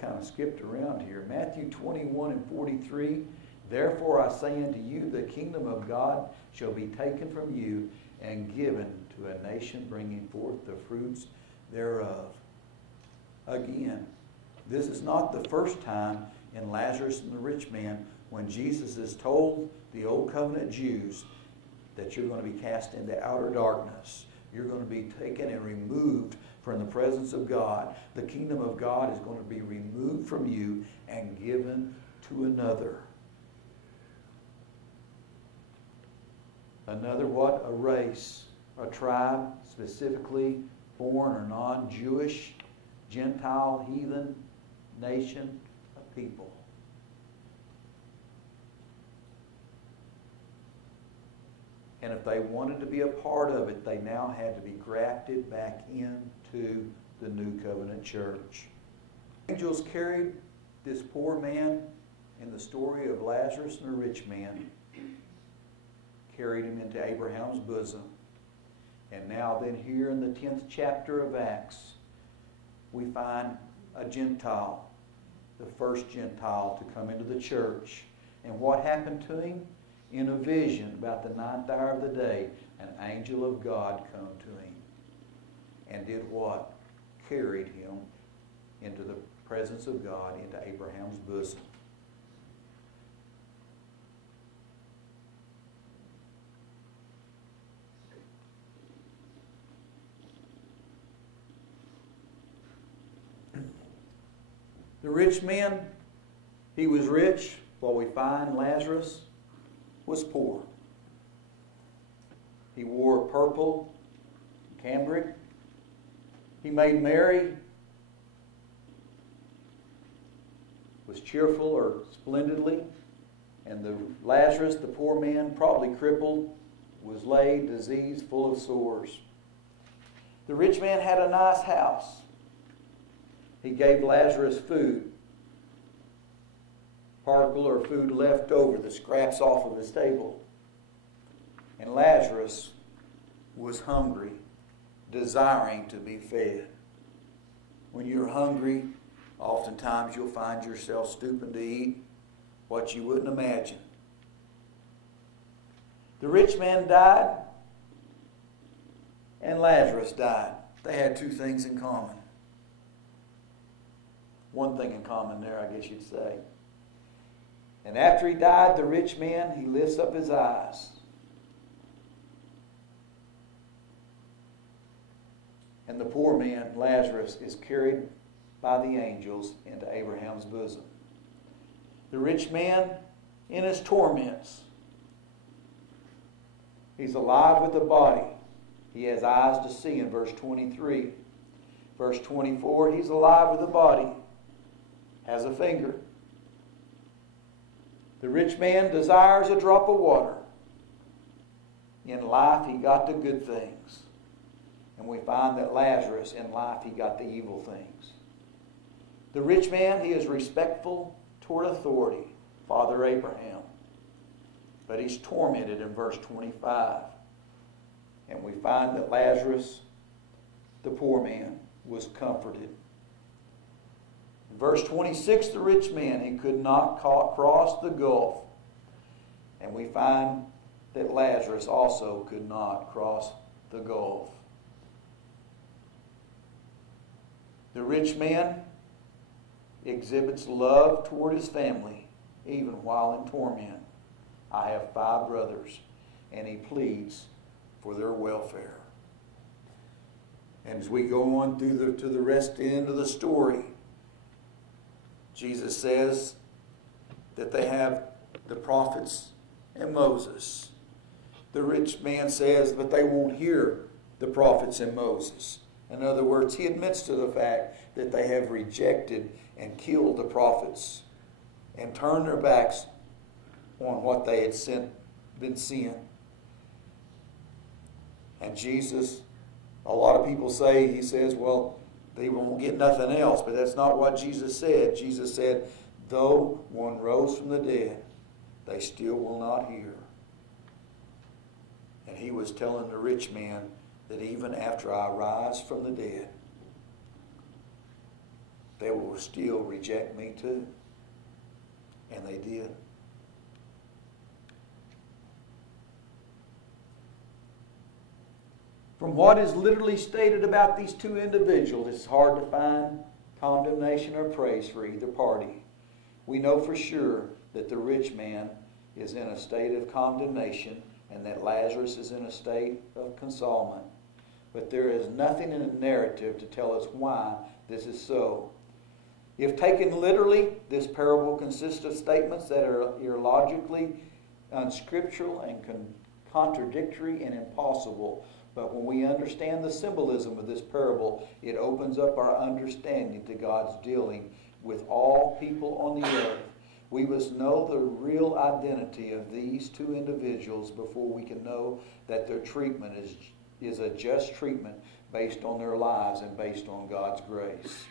kind of skipped around here. Matthew 21 and 43. Therefore I say unto you, the kingdom of God shall be taken from you and given to a nation bringing forth the fruits thereof. Again, this is not the first time in Lazarus and the rich man when Jesus has told the old covenant Jews that you're going to be cast into outer darkness. You're going to be taken and removed from the presence of God. The kingdom of God is going to be removed from you and given to another. Another what? A race, a tribe, specifically foreign or non-Jewish, Gentile, heathen, nation of people. And if they wanted to be a part of it, they now had to be grafted back into the New Covenant church. Angels carried this poor man in the story of Lazarus and the rich man, carried him into Abraham's bosom. And now then here in the 10th chapter of Acts, we find a Gentile, the first Gentile to come into the church. And what happened to him? In a vision about the 9th hour of the day, an angel of God come to him and did what? Carried him into the presence of God, into Abraham's bosom. The rich man, he was rich, while we find Lazarus was poor. He wore purple cambric. He made merry, was cheerful or splendidly. And the Lazarus, the poor man, probably crippled, was laid, diseased, full of sores. The rich man had a nice house. He gave Lazarus food, particle or food left over, the scraps off of his table. And Lazarus was hungry, desiring to be fed. When you're hungry, oftentimes you'll find yourself stooping to eat what you wouldn't imagine. The rich man died, and Lazarus died. They had two things in common. One thing in common there, I guess you'd say. And after he died, the rich man, he lifts up his eyes. And the poor man, Lazarus, is carried by the angels into Abraham's bosom. The rich man, in his torments, he's alive with the body. He has eyes to see in verse 23. Verse 24, he's alive with the body, has a finger. The rich man desires a drop of water. In life, he got the good things. And we find that Lazarus, in life, he got the evil things. The rich man, he is respectful toward authority, Father Abraham. But he's tormented in verse 25. And we find that Lazarus, the poor man, was comforted. In verse 26, the rich man, he could not cross the gulf. And we find that Lazarus also could not cross the gulf. The rich man exhibits love toward his family, even while in torment. I have 5 brothers, and he pleads for their welfare. And as we go on through to the rest end of the story, Jesus says that they have the prophets and Moses. The rich man says, but they won't hear the prophets and Moses. In other words, he admits to the fact that they have rejected and killed the prophets and turned their backs on what they had been seeing. And Jesus, a lot of people say, he says, well, they won't get nothing else. But that's not what Jesus said. Jesus said, though one rose from the dead, they still will not hear. And he was telling the rich man that even after I rise from the dead, they will still reject me too. And they did. From what is literally stated about these two individuals, it's hard to find condemnation or praise for either party. We know for sure that the rich man is in a state of condemnation and that Lazarus is in a state of consolement. But there is nothing in the narrative to tell us why this is so. If taken literally, this parable consists of statements that are illogically unscriptural and contradictory and impossible. But when we understand the symbolism of this parable, it opens up our understanding to God's dealing with all people on the earth. We must know the real identity of these two individuals before we can know that their treatment is a just treatment based on their lives and based on God's grace.